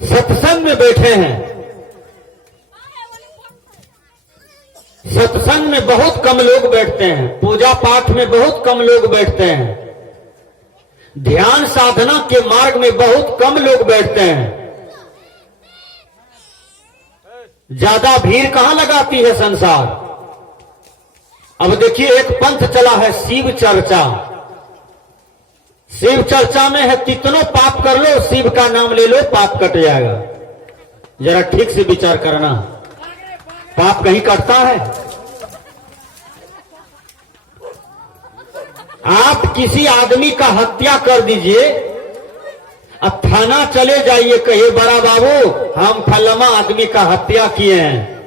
सत्संग में बैठे हैं। सत्संग में बहुत कम लोग बैठते हैं, पूजा पाठ में बहुत कम लोग बैठते हैं, ध्यान साधना के मार्ग में बहुत कम लोग बैठते हैं। ज्यादा भीड़ कहां लगाती है संसार। अब देखिए, एक पंथ चला है शिव चर्चा। शिव चर्चा में है कितनों पाप कर लो, शिव का नाम ले लो, पाप कट जाएगा। जरा ठीक से विचार करना, पाप कहीं कटता है? आप किसी आदमी का हत्या कर दीजिए, अब थाना चले जाइए, कहिए बड़ा बाबू हम फलाना आदमी का हत्या किए हैं,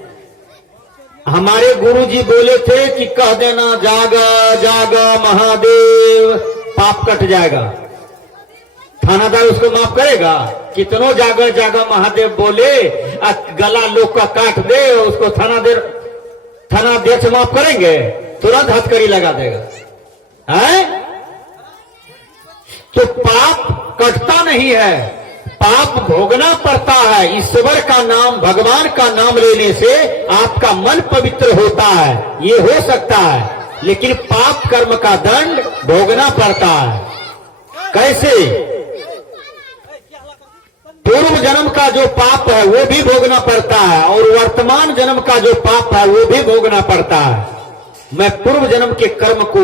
हमारे गुरुजी बोले थे कि कह देना जागा जागा महादेव, पाप कट जाएगा। थानादार उसको माफ करेगा? कितनों जागा जागा महादेव बोले, गला लोग का काट दे, उसको थानाध्यक्ष माफ करेंगे? तुरंत हथकड़ी लगा देगा है? तो पाप कटता नहीं है, पाप भोगना पड़ता है। ईश्वर का नाम, भगवान का नाम लेने से आपका मन पवित्र होता है, ये हो सकता है, लेकिन पाप कर्म का दंड भोगना पड़ता है। कैसे? पूर्व जन्म का जो पाप है वो भी भोगना पड़ता है, और वर्तमान जन्म का जो पाप है वो भी भोगना पड़ता है। मैं पूर्व जन्म के कर्म को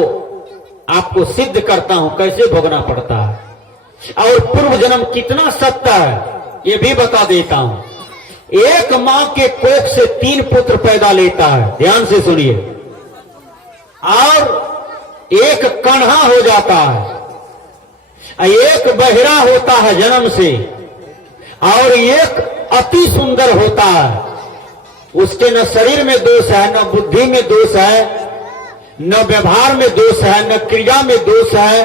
आपको सिद्ध करता हूं, कैसे भोगना पड़ता है, और पूर्व जन्म कितना सत्य है ये भी बता देता हूं। एक मां के कोख से 3 पुत्र पैदा लेता है, ध्यान से सुनिए, और एक कन्हा हो जाता है, एक बहिरा होता है जन्म से, और एक अति सुंदर होता है। उसके न शरीर में दोष है, न बुद्धि में दोष है, न व्यवहार में दोष है, न क्रिया में दोष है,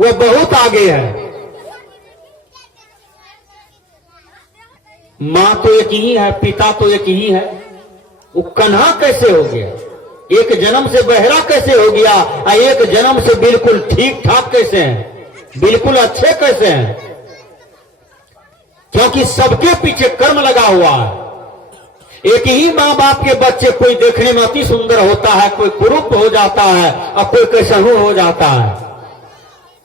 वह बहुत आगे है। मां तो एक ही है, पिता तो एक ही है, वो कन्हा कैसे हो गया? एक जन्म से बहरा कैसे हो गया, और एक जन्म से बिल्कुल ठीक ठाक कैसे हैं, बिल्कुल अच्छे कैसे हैं? क्योंकि सबके पीछे कर्म लगा हुआ है। एक ही माँ बाप के बच्चे, कोई देखने में अति सुंदर होता है, कोई कुरूप हो जाता है, और कोई कैसहू हो जाता है।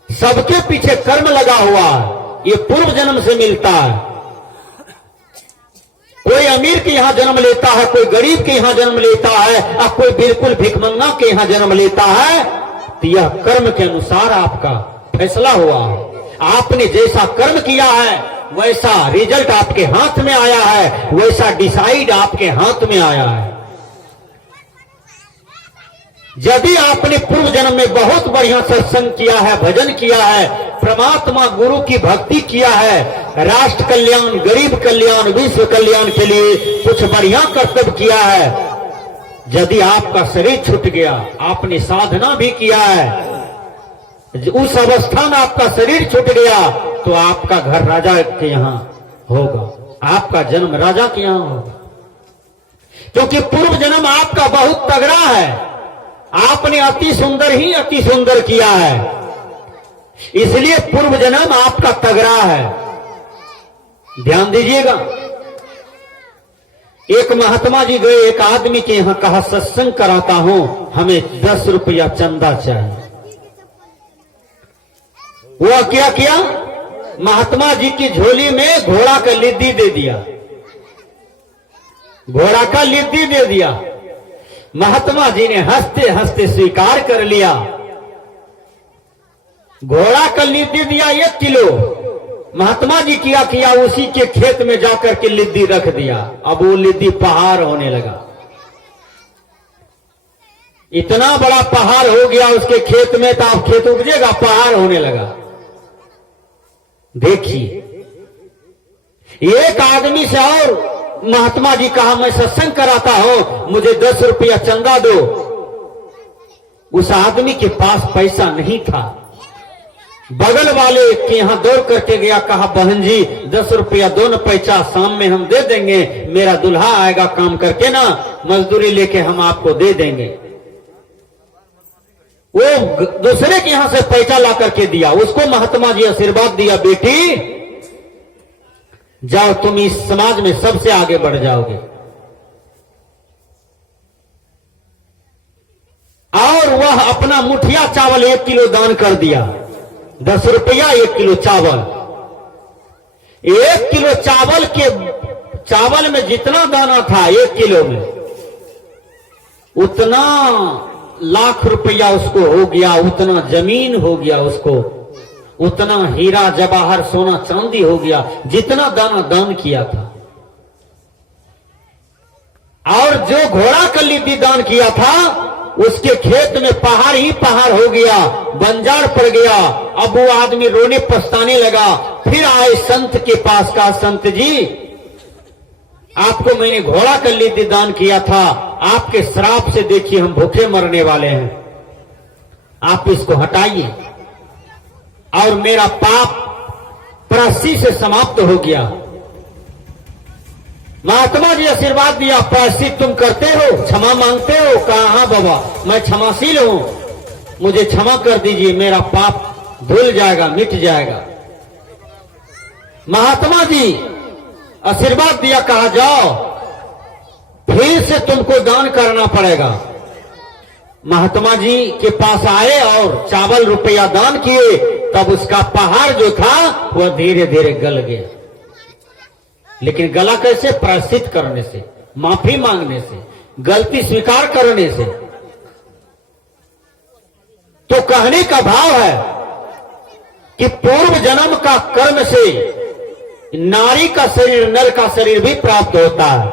सबके पीछे कर्म लगा हुआ है, ये पूर्व जन्म से मिलता है। कोई अमीर के यहां जन्म लेता है, कोई गरीब के यहां जन्म लेता है, और कोई बिल्कुल भिखमंगा के यहां जन्म लेता है। तो यह कर्म के अनुसार आपका फैसला हुआ है। आपने जैसा कर्म किया है वैसा रिजल्ट आपके हाथ में आया है, वैसा डिसाइड आपके हाथ में आया है। यदि आपने पूर्व जन्म में बहुत बढ़िया सत्संग किया है, भजन किया है, परमात्मा गुरु की भक्ति किया है, राष्ट्र कल्याण, गरीब कल्याण, विश्व कल्याण के लिए कुछ बढ़िया कर्तव्य किया है, यदि आपका शरीर छूट गया, आपने साधना भी किया है, उस अवस्था में आपका शरीर छूट गया, तो आपका घर राजा के यहां होगा, आपका जन्म राजा के यहां होगा। क्योंकि पूर्व जन्म आपका बहुत तगड़ा है, आपने अति सुंदर ही अति सुंदर किया है, इसलिए पूर्व जन्म आपका तगड़ा है। ध्यान दीजिएगा। एक महात्मा जी गए एक आदमी के यहां, कहा सत्संग कराता हूं, हमें 10 रुपया चंदा चाहिए। वह क्या किया? महात्मा जी की झोली में घोड़ा का लिद्दी दे दिया, घोड़ा का लिद्दी दे दिया। महात्मा जी ने हंसते हंसते स्वीकार कर लिया। घोड़ा का लिद्दी दिया 1 किलो। महात्मा जी किया उसी के खेत में जाकर के लिद्दी रख दिया। अब वो लिद्दी पहाड़ होने लगा, इतना बड़ा पहाड़ हो गया उसके खेत में, तो आप खेत उपजेगा, पहाड़ होने लगा। देखिए, एक आदमी से और महात्मा जी कहा मैं सत्संग कराता हूं, मुझे 10 रुपया चंदा दो। उस आदमी के पास पैसा नहीं था, बगल वाले के यहां दौड़ करके गया, कहा बहन जी 10 रुपया दो न, पैसा शाम में हम दे देंगे, मेरा दुल्हा आएगा काम करके ना, मजदूरी लेके हम आपको दे देंगे। वो दूसरे के यहां से पैसा ला करके दिया, उसको महात्मा जी आशीर्वाद दिया, बेटी जाओ, तुम इस समाज में सबसे आगे बढ़ जाओगे। और वह अपना मुठिया चावल 1 किलो दान कर दिया। 10 रुपया 1 किलो चावल। 1 किलो चावल में जितना दाना था 1 किलो में, उतना लाख रुपया उसको हो गया, उतना जमीन हो गया उसको, उतना हीरा जवाहर सोना चांदी हो गया, जितना दाना दान किया था। और जो घोड़ा कल्ली दान किया था, उसके खेत में पहाड़ ही पहाड़ हो गया, बंजार पड़ गया। अब वो आदमी रोने पछताने लगा। फिर आए संत के पास, कहा, संत जी, आपको मैंने घोड़ा कल्ली दान किया था, आपके श्राप से देखिए हम भूखे मरने वाले हैं, आप इसको हटाइए और मेरा पाप प्रायश्चित से समाप्त हो गया। महात्मा जी आशीर्वाद दिया, प्रायश्चित तुम करते हो, क्षमा मांगते हो? कहा, हाँ बाबा, मैं क्षमाशील हूं, मुझे क्षमा कर दीजिए, मेरा पाप धुल जाएगा, मिट जाएगा। महात्मा जी आशीर्वाद दिया, कहा, जाओ, फिर से तुमको दान करना पड़ेगा। महात्मा जी के पास आए और चावल रुपया दान किए, तब उसका पहाड़ जो था वह धीरे धीरे गल गया। लेकिन गला कैसे? प्रायश्चित करने से, माफी मांगने से, गलती स्वीकार करने से। तो कहने का भाव है कि पूर्व जन्म का कर्म से नारी का शरीर, नर का शरीर भी प्राप्त होता है।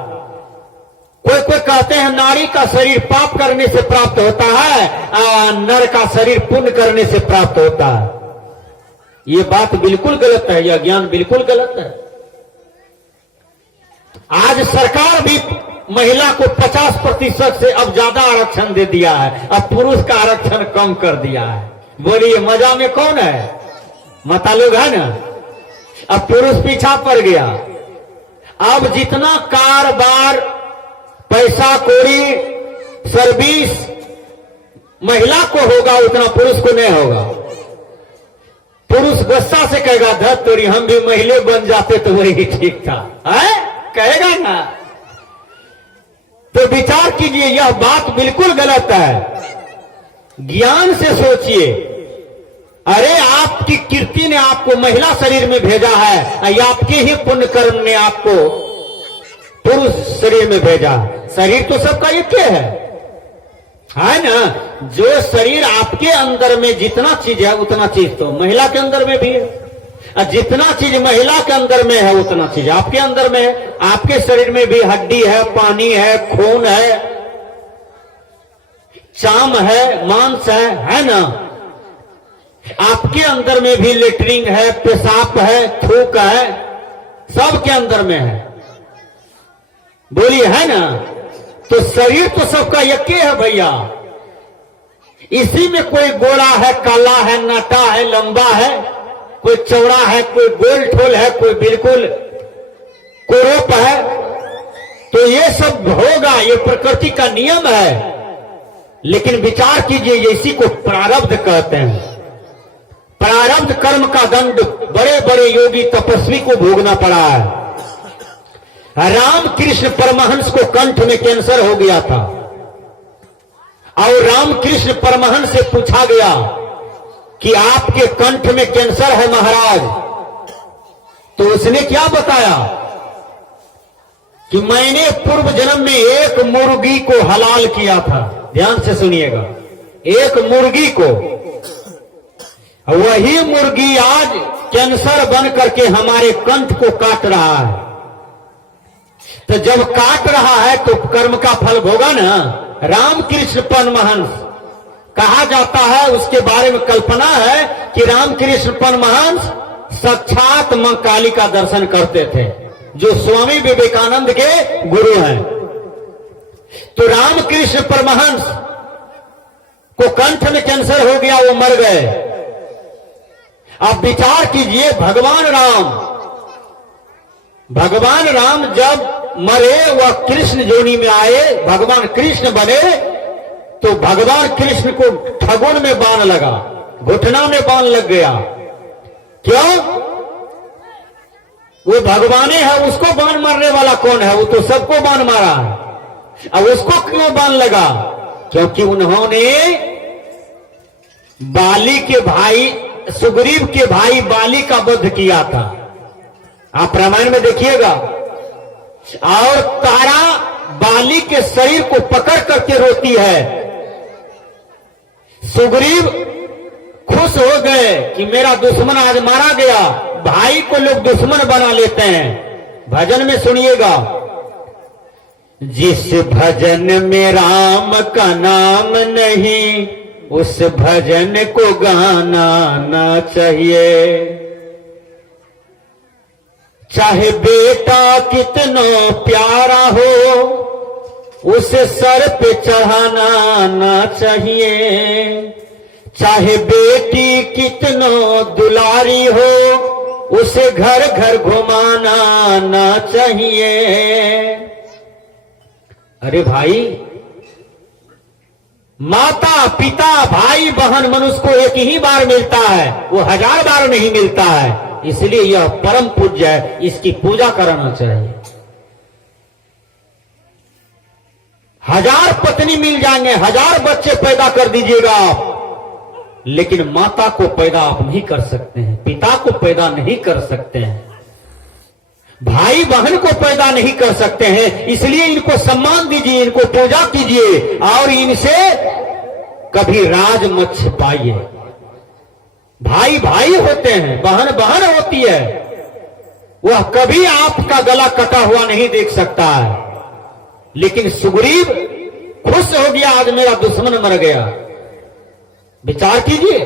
कोई कोई कहते हैं नारी का शरीर पाप करने से प्राप्त होता है, नर का शरीर पुण्य करने से प्राप्त होता है। यह बात बिल्कुल गलत है, यह ज्ञान बिल्कुल गलत है। आज सरकार भी महिला को 50% से अब ज्यादा आरक्षण दे दिया है, अब पुरुष का आरक्षण कम कर दिया है। बोलिए मजा में कौन है? माता लोग है ना। अब पुरुष पीछा पड़ गया। अब जितना कारोबार, पैसा कौड़ी, सर्विस महिला को होगा, उतना पुरुष को नहीं होगा। पुरुष गुस्सा से कहेगा, धत तोरी, हम भी महिला बन जाते तो वही ठीक था, है? कहेगा ना। तो विचार कीजिए, यह बात बिल्कुल गलत है। ज्ञान से सोचिए। अरे आपकी कीर्ति ने आपको महिला शरीर में भेजा है, या आपके ही पुण्य कर्म ने आपको पुरुष शरीर में भेजा है। शरीर तो सबका एक है ना। जो शरीर आपके अंदर में जितना चीज है, उतना चीज तो महिला के अंदर में भी है। जितना चीज महिला के अंदर में है, उतना चीज आपके अंदर में है। आपके शरीर में भी हड्डी है, पानी है, खून है, चाम है, मांस है ना। आपके अंदर में भी लेटरिन है, पेशाब है, थूक है, सबके अंदर में है। बोलिए, है ना। तो शरीर तो सबका एक है भैया। इसी में कोई गोरा है, काला है, नाटा है, लंबा है, कोई चौड़ा है, कोई गोल ठोल है, कोई बिल्कुल कोरोप है। तो ये सब होगा, ये प्रकृति का नियम है। लेकिन विचार कीजिए, इसी को प्रारब्ध कहते हैं। प्रारब्ध कर्म का दंड बड़े बड़े योगी तपस्वी को भोगना पड़ा है। रामकृष्ण परमहंस को कंठ में कैंसर हो गया था, और रामकृष्ण परमहंस से पूछा गया कि आपके कंठ में कैंसर है महाराज। तो उसने क्या बताया कि मैंने पूर्व जन्म में एक मुर्गी को हलाल किया था। ध्यान से सुनिएगा, एक मुर्गी को। वही मुर्गी आज कैंसर बन करके हमारे कंठ को काट रहा है। तो जब काट रहा है तो कर्म का फल भोगा ना। रामकृष्ण परमहंस कहा जाता है, उसके बारे में कल्पना है कि रामकृष्ण परमहंस साक्षात मां काली का दर्शन करते थे, जो स्वामी विवेकानंद के गुरु हैं। तो रामकृष्ण परमहंस को कंठ में कैंसर हो गया, वो मर गए। अब विचार कीजिए, भगवान राम जब मरे, वह कृष्ण जोनी में आए, भगवान कृष्ण बने, तो भगवान कृष्ण को ठगुन में बाण लगा, घुटना में बाण लग गया। क्यों? वो भगवान है, उसको बाण मारने वाला कौन है? वो तो सबको बाण मारा है। अब उसको क्यों बाण लगा? क्योंकि उन्होंने बाली के भाई सुग्रीव के भाई बाली का वध किया था। आप रामायण में देखिएगा। और तारा बाली के शरीर को पकड़ करके रोती है। सुग्रीव खुश हो गए कि मेरा दुश्मन आज मारा गया। भाई को लोग दुश्मन बना लेते हैं। भजन में सुनिएगा, जिस भजन में राम का नाम नहीं, उस भजन को गाना ना चाहिए। चाहे बेटा कितना प्यारा हो, उसे सर पे चढ़ाना ना चाहिए। चाहे बेटी कितना दुलारी हो, उसे घर घर घुमाना ना चाहिए। अरे भाई, माता पिता भाई बहन मनुष्य को एक ही बार मिलता है, वो 1000 बार नहीं मिलता है। इसलिए यह परम पूज्य है, इसकी पूजा कराना चाहिए। 1000 पत्नी मिल जाएंगे, 1000 बच्चे पैदा कर दीजिएगा आप, लेकिन माता को पैदा आप नहीं कर सकते हैं, पिता को पैदा नहीं कर सकते हैं, भाई बहन को पैदा नहीं कर सकते हैं। इसलिए इनको सम्मान दीजिए, इनको पूजा कीजिए और इनसे कभी राज मत छिपाइए। भाई भाई होते हैं, बहन बहन होती है, वह कभी आपका गला कटा हुआ नहीं देख सकता है। लेकिन सुग्रीव खुश हो गया, आज मेरा दुश्मन मर गया। विचार कीजिए,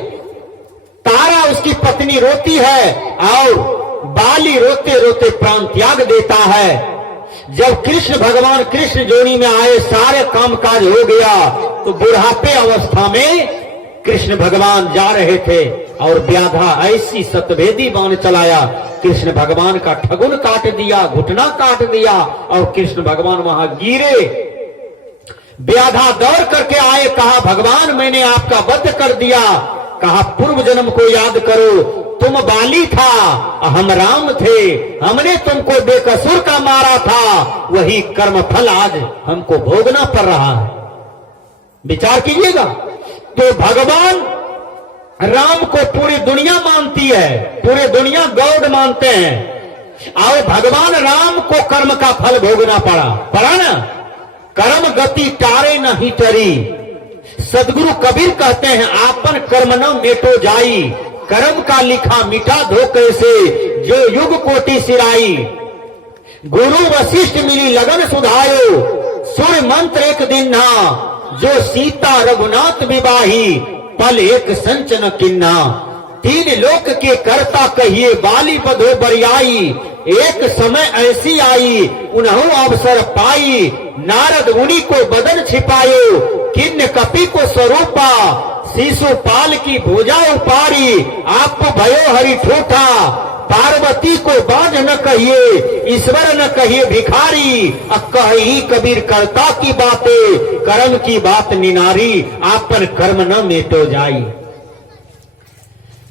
तारा उसकी पत्नी रोती है और बाली रोते रोते प्राण त्याग देता है। जब कृष्ण भगवान कृष्ण जोड़ी में आए, सारे कामकाज हो गया, तो बुढ़ापे अवस्था में कृष्ण भगवान जा रहे थे और व्याधा ऐसी सतभेदी बाण चलाया, कृष्ण भगवान का ठगुन काट दिया, घुटना काट दिया और कृष्ण भगवान वहां गिरे। व्याधा दौड़ करके आए, कहा भगवान मैंने आपका वध कर दिया। कहा पूर्व जन्म को याद करो, तुम बाली था, हम राम थे, हमने तुमको बेकसूर का मारा था, वही कर्म फल आज हमको भोगना पड़ रहा है। विचार कीजिएगा। तो भगवान राम को पूरी दुनिया मानती है, पूरी दुनिया गॉड मानते हैं और भगवान राम को कर्म का फल भोगना पड़ा ना। कर्म गति टारे नहीं टरी। सदगुरु कबीर कहते हैं, आपन कर्म न मेटो जाई, कर्म का लिखा मिटा धो कैसे, जो युग कोटि सिराई। गुरु वशिष्ठ मिली लगन सुधायो, सूर्य मंत्र एक दिन ना, जो सीता रघुनाथ विवाही, पल एक संचन किन्ना। 3 लोक के कर्ता कहिए, बाली बधो बरियाई, एक समय ऐसी आई, उन्हों अवसर पाई, नारद मुनि को बदन छिपायो, किन्न कपि को स्वरूपा, शिशुपाल की भुजा उपारी, आपको भयो हरि ठूठा। पार्वती को बांझ न कहिए, ईश्वर न कहिए भिखारी, कही कबीर कर्ता की बातें, कर्म की बात निनारी, आपन कर्म न मेटो जाई।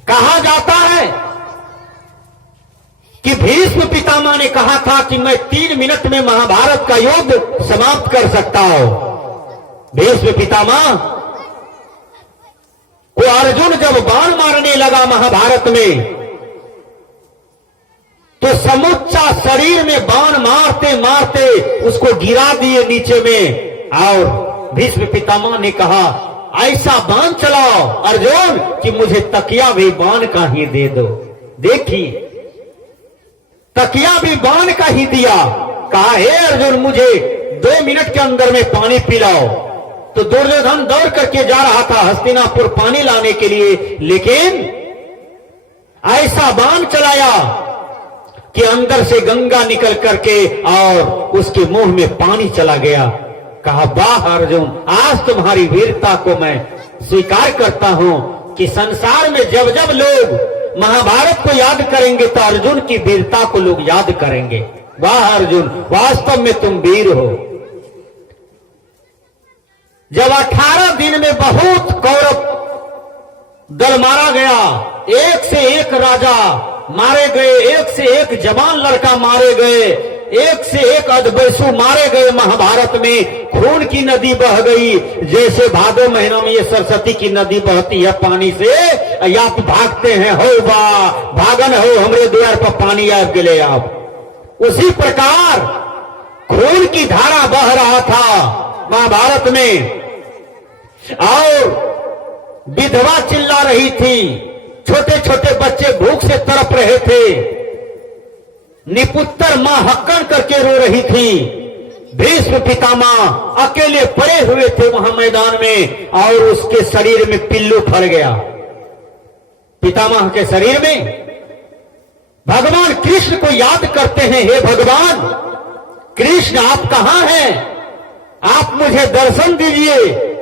कहा जाता है कि भीष्म पितामह ने कहा था कि मैं 3 मिनट में महाभारत का युद्ध समाप्त कर सकता हूं। भीष्म पितामह को अर्जुन जब बाण मारने लगा महाभारत में, तो समूचा शरीर में बाण मारते मारते उसको गिरा दिए नीचे में। और भीष्म पितामह ने कहा, ऐसा बाण चलाओ अर्जुन कि मुझे तकिया भी बाण का ही दे दो। देखी, तकिया भी बाण का ही दिया। कहा, हे अर्जुन मुझे 2 मिनट के अंदर में पानी पिलाओ। तो दुर्योधन दौड़ करके जा रहा था हस्तिनापुर पानी लाने के लिए, लेकिन ऐसा बाण चलाया कि अंदर से गंगा निकल करके और उसके मुंह में पानी चला गया। कहा, वाह अर्जुन, आज तुम्हारी वीरता को मैं स्वीकार करता हूं कि संसार में जब जब लोग महाभारत को याद करेंगे तो अर्जुन की वीरता को लोग याद करेंगे। वाह अर्जुन, वास्तव में तुम वीर हो। जब 18 दिन में बहुत कौरव दल मारा गया, एक से एक राजा मारे गए, एक से एक जवान लड़का मारे गए, एक से एक अधबैसु मारे गए। महाभारत में खून की नदी बह गई, जैसे भादो महीना में ये सरस्वती की नदी बहती है पानी से, या तो भागते हैं, हो बा भागन हो हमरे द्वार पर पानी आ गए आप। उसी प्रकार खून की धारा बह रहा था महाभारत में, और विधवा चिल्ला रही थी, छोटे छोटे बच्चे भूख से तड़प रहे थे, निपुत्र मां हक्कन करके रो रही थी। भीष्म पितामह अकेले पड़े हुए थे वहां मैदान में, और उसके शरीर में पिल्लू फर गया। पितामह के शरीर में भगवान कृष्ण को याद करते हैं, हे भगवान कृष्ण आप कहां हैं, आप मुझे दर्शन दीजिए।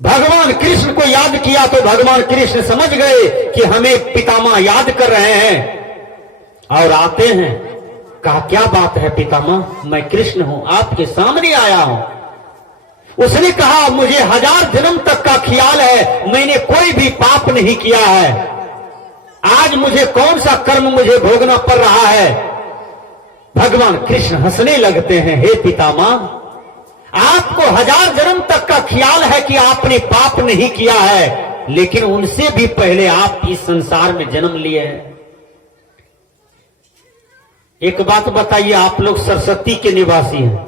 भगवान कृष्ण को याद किया तो भगवान कृष्ण समझ गए कि हमें पितामह याद कर रहे हैं, और आते हैं। कहा क्या बात है पितामह, मैं कृष्ण हूं, आपके सामने आया हूं। उसने कहा मुझे 1000 जन्म तक का ख्याल है, मैंने कोई भी पाप नहीं किया है, आज मुझे कौन सा कर्म मुझे भोगना पड़ रहा है। भगवान कृष्ण हंसने लगते हैं, हे पितामह आपको 1000 जन्म तक का ख्याल है कि आपने पाप नहीं किया है, लेकिन उनसे भी पहले आप इस संसार में जन्म लिए हैं। एक बात बताइए, आप लोग सरस्वती के निवासी हैं,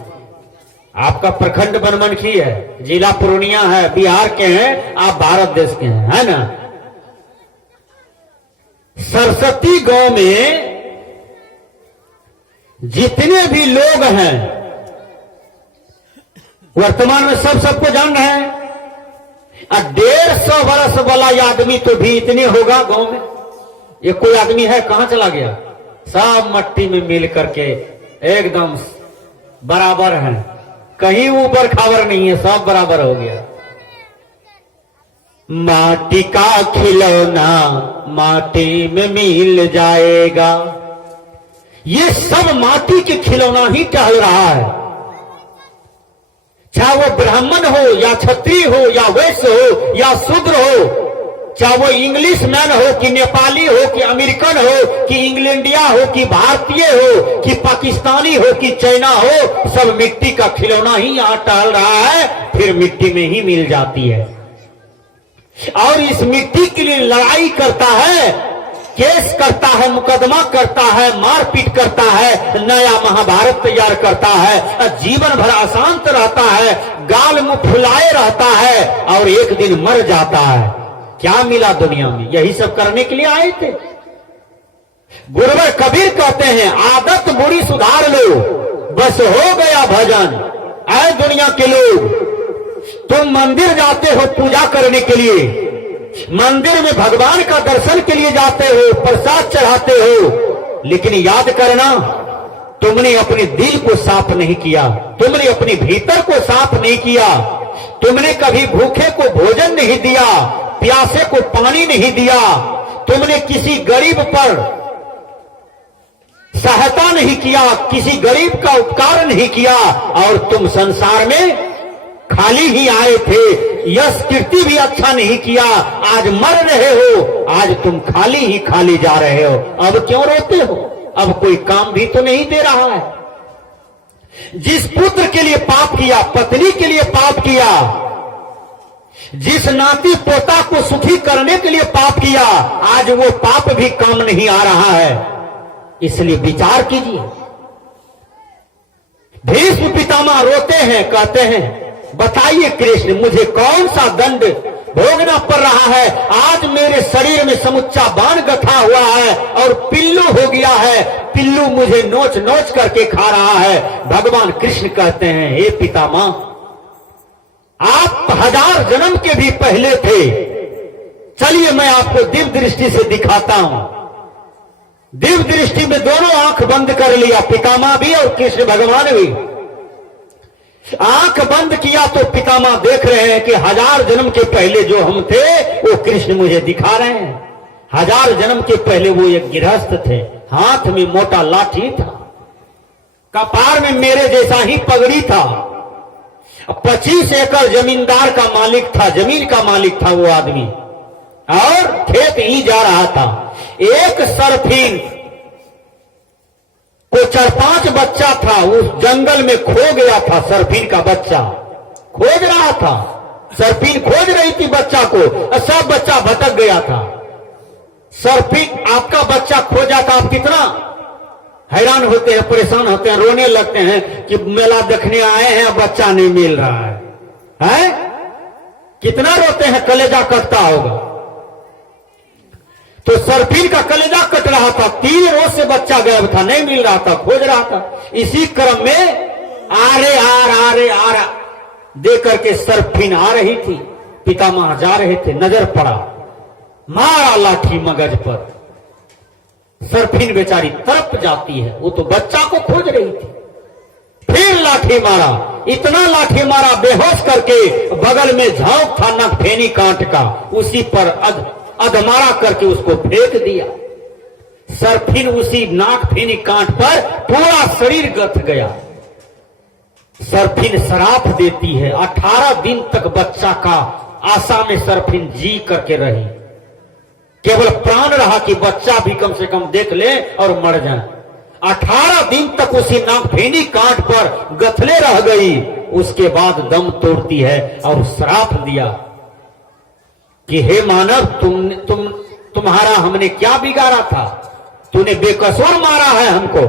आपका प्रखंड बनमनखी है, जिला पूर्णिया है, बिहार के हैं, आप भारत देश के हैं, है ना। सरस्वती गांव में जितने भी लोग हैं वर्तमान में सबको जान रहे हैं। 150 वर्ष वाला आदमी तो भी इतने होगा गांव में। ये कोई आदमी है कहां चला गया, सब मट्टी में मिल करके एकदम बराबर है, कहीं ऊपर खावर नहीं है, सब बराबर हो गया। माटी का खिलौना माटी में मिल जाएगा, ये सब माटी के खिलौना ही टहल रहा है। चाहे वो ब्राह्मण हो या क्षत्रिय हो या वैश्य हो या शूद्र हो, चाहे वो इंग्लिश मैन हो कि नेपाली हो कि अमेरिकन हो कि इंग्लैंडिया हो कि भारतीय हो कि पाकिस्तानी हो कि चाइना हो, सब मिट्टी का खिलौना ही यहां टहल रहा है, फिर मिट्टी में ही मिल जाती है। और इस मिट्टी के लिए लड़ाई करता है, केस करता है, मुकदमा करता है, मारपीट करता है, नया महाभारत तैयार करता है, जीवन भर अशांत रहता है, गाल मुंह फुलाए रहता है, और एक दिन मर जाता है। क्या मिला दुनिया में, यही सब करने के लिए आए थे। गुरुवर कबीर कहते हैं आदत बुरी सुधार लो, बस हो गया भजन। ऐ दुनिया के लोग, तुम मंदिर जाते हो पूजा करने के लिए, मंदिर में भगवान का दर्शन के लिए जाते हो, प्रसाद चढ़ाते हो, लेकिन याद करना तुमने अपने दिल को साफ नहीं किया, तुमने अपने भीतर को साफ नहीं किया, तुमने कभी भूखे को भोजन नहीं दिया, प्यासे को पानी नहीं दिया, तुमने किसी गरीब पर सहायता नहीं किया, किसी गरीब का उपकार नहीं किया, और तुम संसार में खाली ही आए थे, यश कीर्ति भी अच्छा नहीं किया, आज मर रहे हो, आज तुम खाली ही खाली जा रहे हो। अब क्यों रोते हो, अब कोई काम भी तो नहीं दे रहा है। जिस पुत्र के लिए पाप किया, पत्नी के लिए पाप किया, जिस नाती पोता को सुखी करने के लिए पाप किया, आज वो पाप भी काम नहीं आ रहा है। इसलिए विचार कीजिए। भीष्म पितामह रोते हैं, कहते हैं बताइए कृष्ण मुझे कौन सा दंड भोगना पड़ रहा है, आज मेरे शरीर में समुच्चा बाण गथा हुआ है और पिल्लू हो गया है, पिल्लू मुझे नोच नोच करके खा रहा है। भगवान कृष्ण कहते हैं हे पितामह आप 1000 जन्म के भी पहले थे, चलिए मैं आपको दिव्य दृष्टि से दिखाता हूं। दिव्य दृष्टि में दोनों आंख बंद कर लिया, पितामह भी और कृष्ण भगवान भी। आंख बंद किया तो पितामह देख रहे हैं कि 1000 जन्म के पहले जो हम थे वो कृष्ण मुझे दिखा रहे हैं। 1000 जन्म के पहले वो एक गृहस्थ थे, हाथ में मोटा लाठी था, कपार में मेरे जैसा ही पगड़ी था, 25 एकड़ जमींदार का मालिक था, जमीन का मालिक था वो आदमी, और खेत ही जा रहा था। एक सरफिन को 4-5 बच्चा था, उस जंगल में खो गया था। सरफिन का बच्चा खोज रहा था, सरफिन खोज रही थी बच्चा को, और सब बच्चा भटक गया था। सरफिन आपका बच्चा खो जाता, आप कितना हैरान होते हैं, परेशान होते हैं, रोने लगते हैं कि मेला देखने आए हैं, बच्चा नहीं मिल रहा है? कितना रोते हैं, कलेजा कटता होगा। तो सरफिन का कलेजा कट रहा था, 3 रोज से बच्चा गायब था, नहीं मिल रहा था, खोज रहा था। इसी क्रम में आर दे करके सरफिन आ रही थी, पितामह जा रहे थे, नजर पड़ा, मारा लाठी मगज पर। सरफिन बेचारी तड़प जाती है, वो तो बच्चा को खोज रही थी। फिर लाठी मारा, इतना लाठी मारा, बेहोश करके बगल में झांक था नागफेनी कांट का, उसी पर अधमारा करके उसको फेंक दिया। सरफिन उसी नागफेनी कांट पर पूरा शरीर गथ गया। सरफिन श्राप देती है, 18 दिन तक बच्चा का आशा में सरफिन जी करके रही। केवल प्राण रहा कि बच्चा भी कम से कम देख ले और मर जाए। 18 दिन तक उसी नागफेनी कांट पर गथले रह गई। उसके बाद दम तोड़ती है और श्राप दिया कि हे मानव, तुम्हारा हमने क्या बिगाड़ा था? तूने बेकसूर मारा है हमको,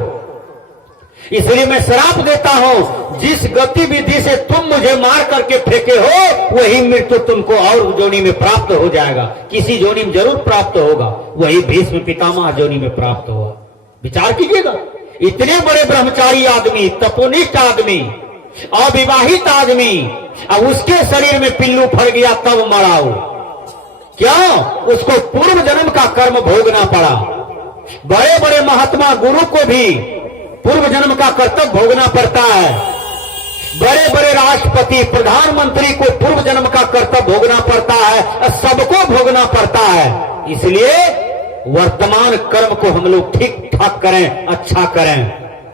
इसलिए मैं श्राप देता हूं, जिस गतिविधि से तुम मुझे मार करके फेंके हो, वही मृत्यु तुमको और जोनी में प्राप्त हो जाएगा। किसी जोनी में जरूर प्राप्त होगा, वही भीष्म पितामह जोनी में प्राप्त होगा। विचार कीजिएगा, इतने बड़े ब्रह्मचारी आदमी, तपोनिष्ठ आदमी, अविवाहित आदमी, और उसके शरीर में पिल्लू फर गया तब मरा हो। क्यों? उसको पूर्व जन्म का कर्म भोगना पड़ा। बड़े बड़े महात्मा गुरु को भी पूर्व जन्म का कर्तव्य भोगना पड़ता है। बड़े बड़े राष्ट्रपति, प्रधानमंत्री को पूर्व जन्म का कर्तव्य भोगना पड़ता है, सबको भोगना पड़ता है। इसलिए वर्तमान कर्म को हम लोग ठीक ठाक करें, अच्छा करें।